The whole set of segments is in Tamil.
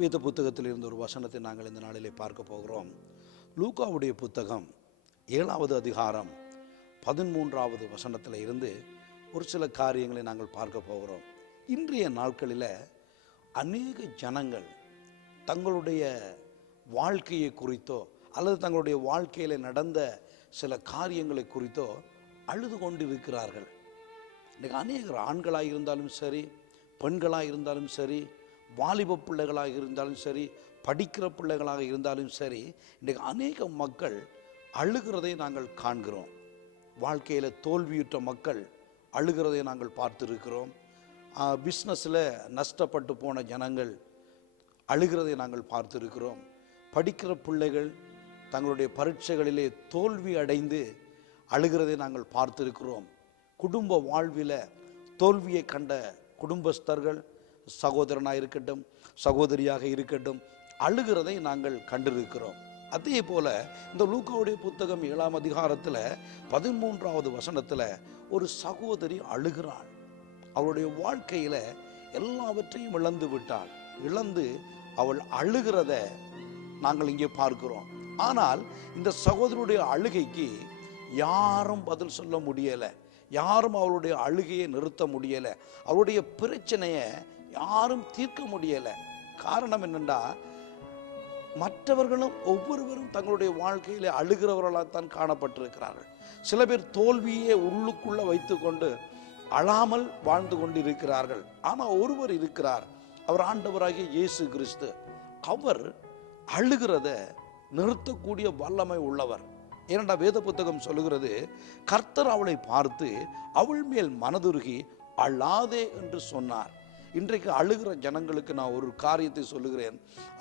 வேத புத்தகத்தில் இருந்த ஒரு வசனத்தை நாங்கள் இந்த நாளிலே பார்க்க போகிறோம். லூக்காவுடைய புத்தகம் 7வது அதிகாரம் 13வது வசனத்தில் இருந்து ஒரு சில காரியங்களை நாங்கள் பார்க்க போகிறோம். இன்றைய நாட்களில் அநேக ஜனங்கள் தங்களுடைய வாழ்க்கையை குறித்தோ அல்லது தங்களுடைய வாழ்க்கையில் நடந்த சில காரியங்களை குறித்தோ அழுது கொண்டு இருக்கிறார்கள். இன்றைக்கு அநேகர் ஆண்களாக இருந்தாலும் சரி, பெண்களாக இருந்தாலும் சரி, வாலிப பிள்ளைகளாக இருந்தாலும் சரி, படிக்கிற பிள்ளைகளாக இருந்தாலும் சரி, இன்றைக்கு அநேக மக்கள் அழுகிறதை நாங்கள் காண்கிறோம். வாழ்க்கையில் தோல்வியுற்ற மக்கள் அழுகிறதை நாங்கள் பார்த்துருக்கிறோம். பிஸ்னஸில் நஷ்டப்பட்டு போன ஜனங்கள் அழுகிறதை நாங்கள் பார்த்துருக்கிறோம். படிக்கிற பிள்ளைகள் தங்களுடைய பரீட்சைகளிலே தோல்வி அடைந்து அழுகிறதை நாங்கள் பார்த்திருக்கிறோம். குடும்ப வாழ்வில் தோல்வியை கண்ட குடும்பஸ்தர்கள், சகோதரனாக இருக்கட்டும், சகோதரியாக இருக்கட்டும், அழுகிறதை நாங்கள் கண்டிருக்கிறோம். அதே போல இந்த லூக்காவுடைய புத்தகம் 7ஆம் அதிகாரத்தில் 13வது வசனத்தில் ஒரு சகோதரி அழுகிறாள். அவளுடைய வாழ்க்கையில் எல்லாவற்றையும் இழந்து விட்டாள். இழந்து அவள் அழுகிறத நாங்கள் இங்கே பார்க்கிறோம். ஆனால் இந்த சகோதரியுடைய அழுகைக்கு யாரும் பதில் சொல்ல முடியலை. யாரும் அவளுடைய அழுகையை நிறுத்த முடியலை. அவளுடைய பிரச்சனையை யாரும் தீர்க்க முடியலை. காரணம் என்னென்னா, மற்றவர்களும் ஒவ்வொருவரும் தங்களுடைய வாழ்க்கையில் அழுகிறவர்களாகத்தான் காணப்பட்டிருக்கிறார்கள். சில பேர் தோல்வியை உள்ளுக்குள்ள வைத்து கொண்டு அழாமல் வாழ்ந்து கொண்டிருக்கிறார்கள். ஆனால் ஒருவர் இருக்கிறார், அவர் ஆண்டவராகிய இயேசு கிறிஸ்து. அவர் அழுகிறத நிறுத்தக்கூடிய வல்லமை உள்ளவர். ஏனென்றா வேத புத்தகம் சொல்லுகிறது, கர்த்தர் அவளை பார்த்து அவள் மேல் மனதுருகி அழாதே என்று சொன்னார். இன்றைக்கு அழுகிற ஜனங்களுக்கு நான் ஒரு காரியத்தை சொல்லுகிறேன்.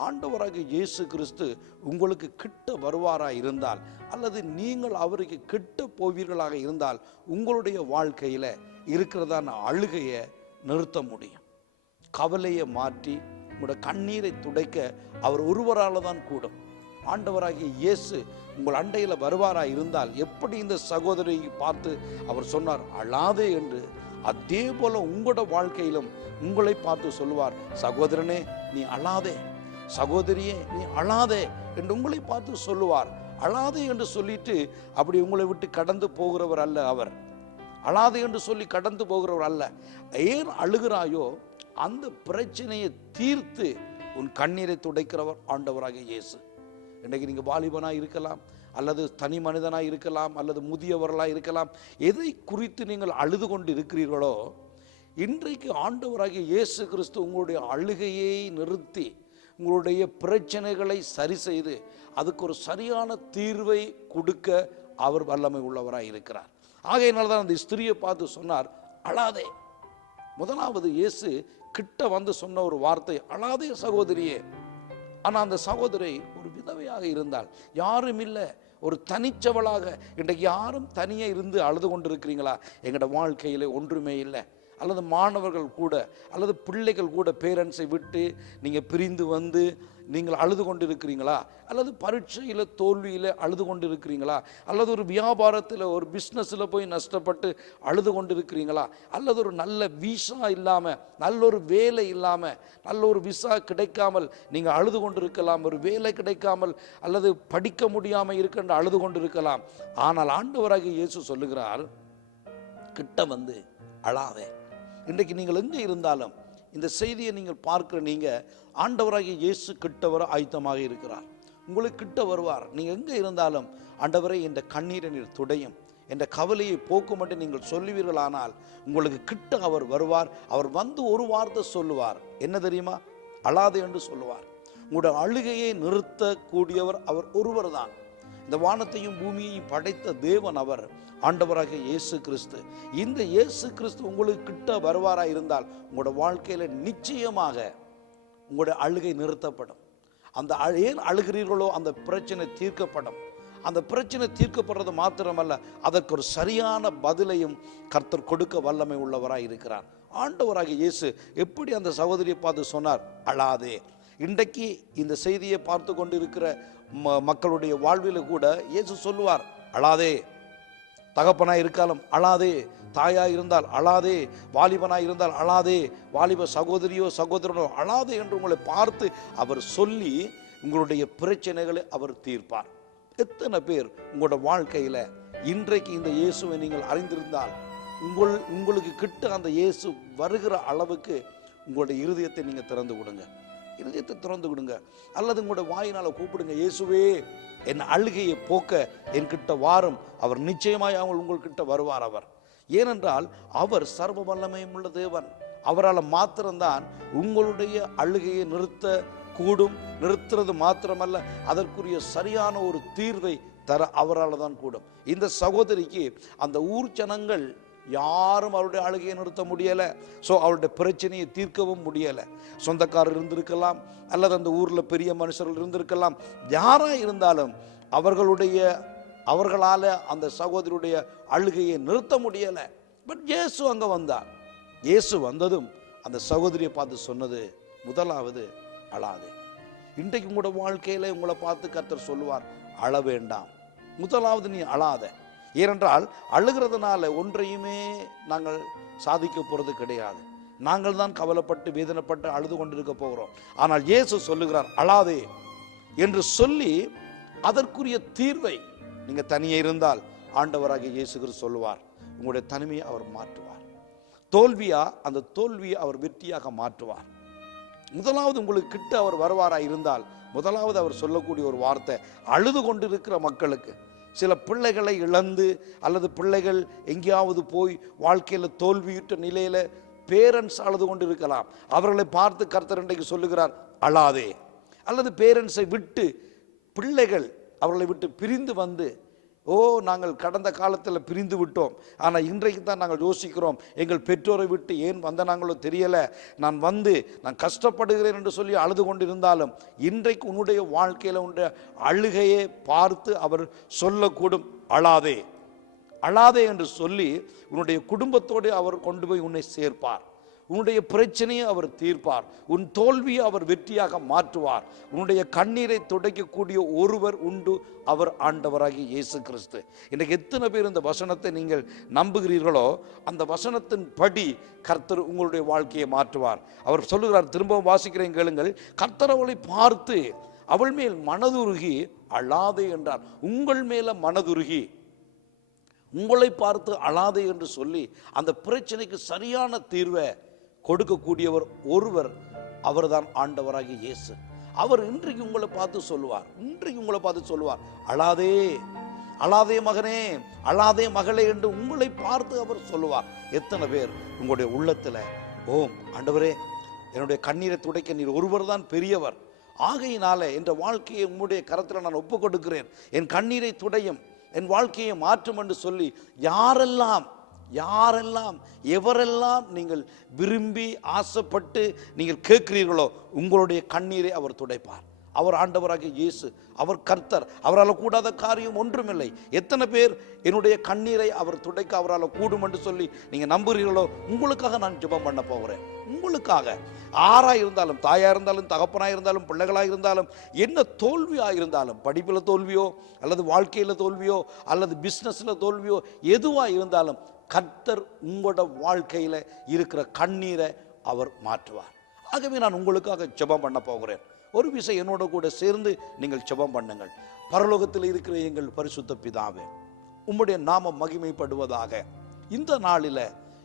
ஆண்டவராகிய இயேசு கிறிஸ்து உங்களுக்கு கிட்ட வருவாராக இருந்தால், அல்லது நீங்கள் அவருக்கு கிட்ட போவீர்களாக இருந்தால், உங்களுடைய வாழ்க்கையில் இருக்கிறதான அழுகையை நிறுத்த முடியும். கவலையை மாற்றி உங்களுடைய கண்ணீரை துடைக்க அவர் ஒருவரால் தான் கூடும். ஆண்டவராகிய இயேசு உங்கள் அண்டையில் வருவாராக இருந்தால், எப்படி இந்த சகோதரியை பார்த்து அவர் சொன்னார் அழாதே என்று, அதே போல உங்களோட வாழ்க்கையிலும் உங்களை பார்த்து சொல்லுவார், சகோதரனே நீ அழாதே, சகோதரியே நீ அழாதே என்று உங்களை பார்த்து சொல்லுவார். அழாதே என்று சொல்லிட்டு அப்படி உங்களை விட்டு கடந்து போகிறவர் அல்ல அவர். அழாதே என்று சொல்லி கடந்து போகிறவர் அல்ல. ஏன் அழுகிறாயோ அந்த பிரச்சனையை தீர்த்து உன் கண்ணீரை துடைக்கிறவர் ஆண்டவராகிய இயேசு. இன்றைக்கு நீங்கள் வாலிபனாக இருக்கலாம், அல்லது தனி மனிதனாக இருக்கலாம், அல்லது முதியவர்களாக இருக்கலாம். எதை குறித்து நீங்கள் அழுது கொண்டு இருக்கிறீர்களோ, இன்றைக்கு ஆண்டவராகிய இயேசு கிறிஸ்து உங்களுடைய அழுகையை நிறுத்தி உங்களுடைய பிரச்சனைகளை சரி செய்து அதுக்கு ஒரு சரியான தீர்வை கொடுக்க அவர் வல்லமை உள்ளவராக இருக்கிறார். ஆகையினால தான் அந்த ஸ்திரியை பார்த்து சொன்னார் அழாதே. முதலாவது இயேசு கிட்ட வந்து சொன்ன ஒரு வார்த்தை அழாதே சகோதரியே. ஆனால் அந்த சகோதரி ஒரு விதவையாக இருந்தால், யாரும் இல்லை, ஒரு தனிச்சவளாக. இன்றைக்கு யாரும் தனியாக இருந்து அழுது கொண்டு இருக்கிறீங்களா? எங்களோட வாழ்க்கையில் ஒன்றுமே இல்லை. அல்லது மாணவர்கள் கூட, அல்லது பிள்ளைகள் கூட பேரண்ட்ஸை விட்டு நீங்கள் பிரிந்து வந்து நீங்கள் அழுது கொண்டு இருக்கிறீங்களா? அல்லது பரீட்சையில் தோல்வியில் அழுது கொண்டு இருக்கிறீங்களா? அல்லது ஒரு வியாபாரத்தில் ஒரு பிஸ்னஸில் போய் நஷ்டப்பட்டு அழுது கொண்டு இருக்கிறீங்களா? அல்லது ஒரு நல்ல விசா இல்லாமல், நல்ல ஒரு வேலை இல்லாமல், நல்ல ஒரு விசா கிடைக்காமல் நீங்கள் அழுது கொண்டு இருக்கலாம். ஒரு வேலை கிடைக்காமல் அல்லது படிக்க முடியாமல் இருக்கின்ற அழுது கொண்டு இருக்கலாம். ஆனால் ஆண்டவராகிய இயேசு சொல்லுகிறார், கிட்ட வந்து அழாதே. இன்றைக்கு நீங்கள் எங்கே இருந்தாலும் இந்த செய்தியை நீங்கள் பார்க்கிற நீங்கள், ஆண்டவராகிய இயேசு கிட்ட வர ஆயத்தமாக இருக்கிறார். உங்களுக்கு கிட்ட வருவார். நீங்கள் எங்கே இருந்தாலும், ஆண்டவரை என்ற கண்ணீரை நீர் துடையும், என்ற கவலையை போக்கும் மட்டும் நீங்கள் சொல்லுவீர்களானால் உங்களுக்கு கிட்ட அவர் வருவார். அவர் வந்து ஒரு வார்த்தை சொல்லுவார். என்ன தெரியுமா? அழாதே என்று சொல்லுவார். உங்களுடைய அழுகையை நிறுத்தக்கூடியவர் அவர் ஒருவர் தான். இந்த வானத்தையும் பூமியையும் படைத்த தேவன் அவர், ஆண்டவராகிய இயேசு கிறிஸ்து. இந்த இயேசு கிறிஸ்து உங்களுக்கு கிட்ட வருவாராக இருந்தால், உங்களோட வாழ்க்கையில் நிச்சயமாக உங்களுடைய அழுகை நிறுத்தப்படும். அந்த ஏன் அழுகிறீர்களோ அந்த பிரச்சனை தீர்க்கப்படும். அந்த பிரச்சனை தீர்க்கப்படுறது மாத்திரமல்ல, அதற்கு ஒரு சரியான பதிலையும் கர்த்தர் கொடுக்க வல்லமை உள்ளவராக இருக்கிறார். ஆண்டவராகிய இயேசு எப்படி அந்த சகோதரியை பார்த்து சொன்னார் அழாதே. இன்றைக்கு இந்த செய்தியை பார்த்து கொண்டு இருக்கிற மக்களுடைய வாழ்வில் கூட இயேசு சொல்லுவார் அழாதே. தகப்பனாய் இருக்காலும் அழாதே, தாயாய் இருந்தால் அழாதே, வாலிபனாய் இருந்தால் அழாதே, வாலிப சகோதரியோ சகோதரனோ அழாதே என்று உங்களை பார்த்து அவர் சொல்லி உங்களுடைய பிரச்சனைகளை அவர் தீர்ப்பார். எத்தனை பேர் உங்களோட வாழ்க்கையில இன்றைக்கு இந்த இயேசுவை நீங்கள் அறிந்திருந்தால் உங்களுக்கு கிட்ட அந்த இயேசு வருகிற அளவுக்கு உங்களுடைய இருதயத்தை நீங்க திறந்து கொடுங்க, இருதயத்தை திறந்து கொடுங்க. அல்லது உங்களோட வாயினால கூப்பிடுங்க, இயேசுவே என் அழுகையை போக்க என்கிட்ட வாரும். அவர் நிச்சயமாய் உங்கள்கிட்ட வருவார். அவர் ஏனென்றால் அவர் சர்வ வல்லமையும் உள்ள தேவன். அவரால் மாத்திரம்தான் உங்களுடைய அழுகையை நிறுத்த கூடும். நிறுத்துறது மாத்திரமல்ல, அதற்குரிய சரியான ஒரு தீர்வை தர அவரால் தான் கூடும். இந்த சகோதரிக்கு அந்த ஊர் ஜனங்கள் யாரும் அவருடைய அழுகையை நிறுத்த முடியலை. ஸோ அவருடைய பிரச்சனையை தீர்க்கவும் முடியலை. சொந்தக்காரர் இருந்திருக்கலாம், அல்லது அந்த ஊரில் பெரிய மனுஷர்கள் இருந்திருக்கலாம். யாராக இருந்தாலும் அவர்களால் அந்த சகோதரியுடைய அழுகையை நிறுத்த முடியலை. பட் இயேசு அங்கே வந்தார். இயேசு வந்ததும் அந்த சகோதரியை பார்த்து சொன்னது, முதலாவது அழாதே. இன்றைக்கு உங்களோட வாழ்க்கையில் உங்களை பார்த்து கர்த்தர் சொல்லுவார், அழ வேண்டாம். முதலாவது நீ அழாத. ஏனென்றால் அழுகிறதுனால ஒன்றையுமே நாங்கள் சாதிக்க போகிறது கிடையாது. நாங்கள் தான் கவலைப்பட்டு வேதனைப்பட்டு அழுது கொண்டிருக்க போகிறோம். ஆனால் இயேசு சொல்லுகிறார், அழாதே என்று சொல்லி அதற்குரிய தீர்வை நீங்க தனியே இருந்தால் ஆண்டவராகிய இயேசு கிறிஸ்து சொல்லுவார், உங்களுடைய தனிமையை அவர் மாற்றுவார். தோல்வியா அந்த தோல்வியை அவர் வெற்றியாக மாற்றுவார். முதலாவது உங்களுக்கு கிட்ட அவர் வருவாராக இருந்தால் முதலாவது அவர் சொல்லக்கூடிய ஒரு வார்த்தை, அழுது கொண்டிருக்கிற மக்களுக்கு, சில பிள்ளைகளை இழந்து அல்லது பிள்ளைகள் எங்கேயாவது போய் வாழ்க்கையில் தோல்வியுற்ற நிலையில பேரண்ட்ஸ் அழுது கொண்டு இருக்கலாம். அவர்களை பார்த்து கர்த்தர் இன்றைக்கு சொல்லுகிறார், அழாதே. அல்லது பேரண்ட்ஸை விட்டு பிள்ளைகள் அவர்களை விட்டு பிரிந்து வந்து, நாங்கள் கடந்த காலத்தில் பிரிந்து விட்டோம், ஆனால் இன்றைக்கு தான் நாங்கள் யோசிக்கிறோம், எங்கள் பெற்றோரை விட்டு ஏன் வந்த நாங்களோ தெரியலை, நான் கஷ்டப்படுகிறேன் என்று சொல்லி அழுது கொண்டிருந்தாலும் இன்றைக்கு உன்னுடைய வாழ்க்கையில் உன்னுடைய அழுகையை பார்த்து அவர் சொல்லக்கூடும், அழாதே. அழாதே என்று சொல்லி உன்னுடைய குடும்பத்தோடு அவர் கொண்டு போய் உன்னை சேர்ப்பார். உன்னுடைய பிரச்சனையை அவர் தீர்ப்பார். உன் தோல்வியை அவர் வெற்றியாக மாற்றுவார். உன்னுடைய கண்ணீரை துடைக்கக்கூடிய ஒருவர் உண்டு, அவர் ஆண்டவராகிய இயேசு கிறிஸ்து. இன்றைக்கு எத்தனை பேர் இந்த வசனத்தை நீங்கள் நம்புகிறீர்களோ அந்த வசனத்தின் படி கர்த்தர் உங்களுடைய வாழ்க்கையை மாற்றுவார். அவர் சொல்லுகிறார், திரும்பவும் வாசிக்கிறேன் கேளுங்கள், கர்த்தர் அவளை பார்த்து அவள் மேல் மனதுருகி அழாதே என்றார். உங்கள் மேல மனதுருகி உங்களை பார்த்து அழாதே என்று சொல்லி அந்த பிரச்சனைக்கு சரியான தீர்வை கொடுக்கக்கூடியவர் ஒருவர், அவர்தான் ஆண்டவராகிய இயேசு. அவர் இன்றைக்கு உங்களை பார்த்து சொல்லுவார், அழாதே, அழாதே மகனே, அழாதே மகளே என்று உங்களை பார்த்து அவர் சொல்லுவார். எத்தனை பேர் உங்களுடைய உள்ளத்துல, ஆண்டவரே என்னுடைய கண்ணீரை துடைக்க நீர் ஒருவர் தான் பெரியவர், ஆகையினால என்ற வாழ்க்கையை உங்களுடைய கரத்தில் நான் ஒப்புக் கொடுக்கிறேன், என் கண்ணீரை துடையும், என் வாழ்க்கையை மாற்றும் என்று சொல்லி யாரெல்லாம் எவரெல்லாம் நீங்கள் விரும்பி ஆசைப்பட்டு நீங்கள் கேட்கிறீர்களோ உங்களுடைய கண்ணீரை அவர் துடைப்பார். அவர் ஆண்டவராகிய இயேசு, அவர் கர்த்தர், அவரால் கூடாத காரியம் ஒன்றுமில்லை. எத்தனை பேர் என்னுடைய கண்ணீரை அவர் துடைக்க அவரால் கூடும் என்று சொல்லி நீங்கள் நம்புகிறீர்களோ உங்களுக்காக நான் ஜெபம் பண்ண போகிறேன். உங்களுக்காக ஆறாக இருந்தாலும், தாயாக இருந்தாலும், தகப்பனாக இருந்தாலும், பிள்ளைகளாக இருந்தாலும், என்ன தோல்வியாக இருந்தாலும், படிப்பில் தோல்வியோ அல்லது வாழ்க்கையில் தோல்வியோ அல்லது பிஸ்னஸில் தோல்வியோ எதுவாக இருந்தாலும் கர்த்தர் உங்களோட வாழ்க்கையில் இருக்கிற கண்ணீரை அவர் மாற்றுவார். ஆகவே நான் உங்களுக்காக ஜெபம் பண்ண போகிறேன். ஒரு விஷயம் என்னோட கூட சேர்ந்து நீங்கள் ஜெபம் பண்ணுங்கள். பரலோகத்தில் இருக்கிற எங்கள் பரிசுத்த பிதாவே, உம்முடைய நாமம் மகிமைப்படுவதாக. இந்த நாளில்,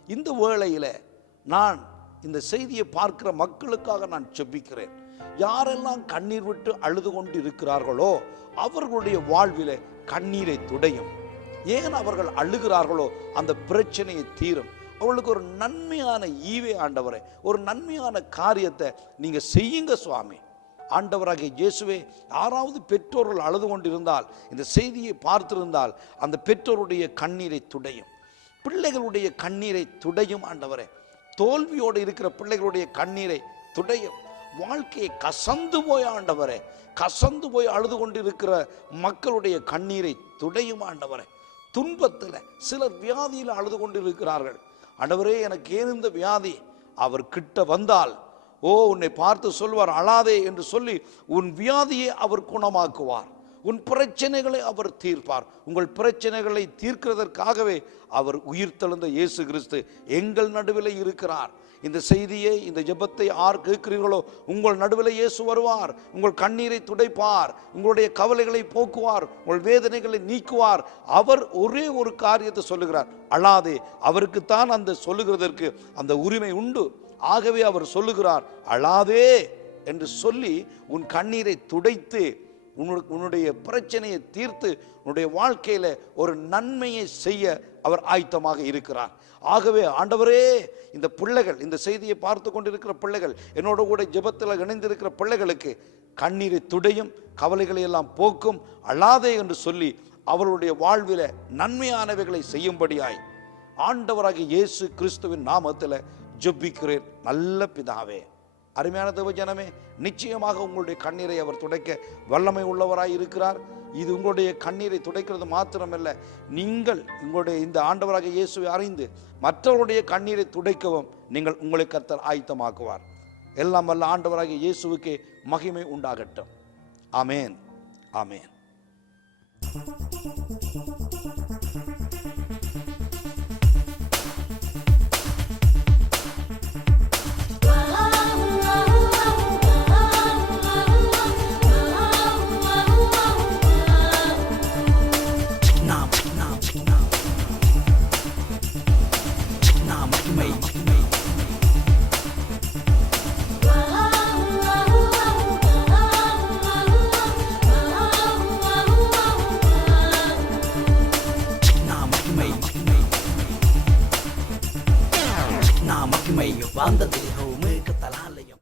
இந்த வேளையில நான் இந்த செய்தியை பார்க்கிற மக்களுக்காக நான் ஜெபிக்கிறேன். யாரெல்லாம் கண்ணீர் விட்டு அழுது கொண்டு இருக்கிறார்களோ அவர்களுடைய வாழ்வில கண்ணீரை துடையும். ஏன் அவர்கள் அழுகிறார்களோ அந்த பிரச்சனையை தீரும். அவளுக்கு ஒரு நன்மையான ஈவே ஆண்டவரே, ஒரு நன்மையான காரியத்தை நீங்க செய்யுங்க சுவாமி. ஆண்டவராகிய இயேசுவே, யாராவது பெற்றோர்கள் அழுது கொண்டிருந்தால், இந்த செய்தியை பார்த்திருந்தால் அந்த பெற்றோருடைய கண்ணீரை துடையும், பிள்ளைகளுடைய கண்ணீரை துடையும் ஆண்டவரே. தோல்வியோடு இருக்கிற பிள்ளைகளுடைய கண்ணீரை துடையும். வாழ்க்கையை கசந்து போய் ஆண்டவரே, கசந்து போய் அழுது கொண்டிருக்கிற மக்களுடைய கண்ணீரை துடையும் ஆண்டவரே. துன்பத்தில் சிலர் வியாதியில் அழுது கொண்டிருக்கிறார்கள். ஆண்டவரே, எனக்கு ஏன் இந்த வியாதி? அவர் கிட்ட வந்தால் உன்னை பார்த்து சொல்வார், அழாதே என்று சொல்லி உன் வியாதியை அவர் குணமாக்குவார். உன் பிரச்சனைகளை அவர் தீர்ப்பார். உங்கள் பிரச்சனைகளை தீர்க்கிறதற்காகவே அவர் உயிர்த்தெழுந்த இயேசு கிறிஸ்து எங்கள் நடுவில் இருக்கிறார். இந்த செய்தியை, இந்த ஜெபத்தை யார் கேட்கிறீர்களோ, உங்கள் நடுவில் இயேசு வருவார். உங்கள் கண்ணீரை துடைப்பார், உங்களுடைய கவலைகளை போக்குவார், உங்கள் வேதனைகளை நீக்குவார். அவர் ஒரே ஒரு காரியத்தை சொல்லுகிறார், அழாதே. அவருக்குத்தான் அந்த சொல்லுகிறதற்கு அந்த உரிமை உண்டு. ஆகவே அவர் சொல்லுகிறார், அழாதே என்று சொல்லி உன் கண்ணீரை துடைத்து உன்னுடைய பிரச்சனையை தீர்த்து உன்னுடைய வாழ்க்கையில ஒரு நன்மையை செய்ய அவர் ஆயத்தமாக இருக்கிறார். ஆகவே ஆண்டவரே, இந்த பிள்ளைகள், இந்த செய்தியை பார்த்து கொண்டிருக்கிற பிள்ளைகள், என்னோட கூட ஜெபத்தில் இணைந்திருக்கிற பிள்ளைகளுக்கு கண்ணீரை துடையும், கவலைகளை எல்லாம் போக்கும், அழாதே என்று சொல்லி அவர்களுடைய வாழ்வில நன்மையானவைகளை செய்யும்படியாய் ஆண்டவராகிய இயேசு கிறிஸ்துவின் நாமத்தில் ஜெபிக்கிறேன் நல்ல பிதாவே. அருமையான தேவஜனமே, நிச்சயமாக உங்களுடைய கண்ணீரை அவர் துடைக்க வல்லமை உள்ளவராய் இருக்கிறார். இது உங்களுடைய கண்ணீரை துடைக்கிறது மாத்திரமல்ல, நீங்கள் உங்களுடைய இந்த ஆண்டவராகிய இயேசுவை அறிந்து மற்றவருடைய கண்ணீரை துடைக்கவும் உங்களை கர்த்தர் ஆயத்தமாக்குவார். எல்லாம் வல்ல ஆண்டவராகிய இயேசுவுக்கே மகிமை உண்டாகட்டும். ஆமேன், ஆமேன். வாழ்ந்தது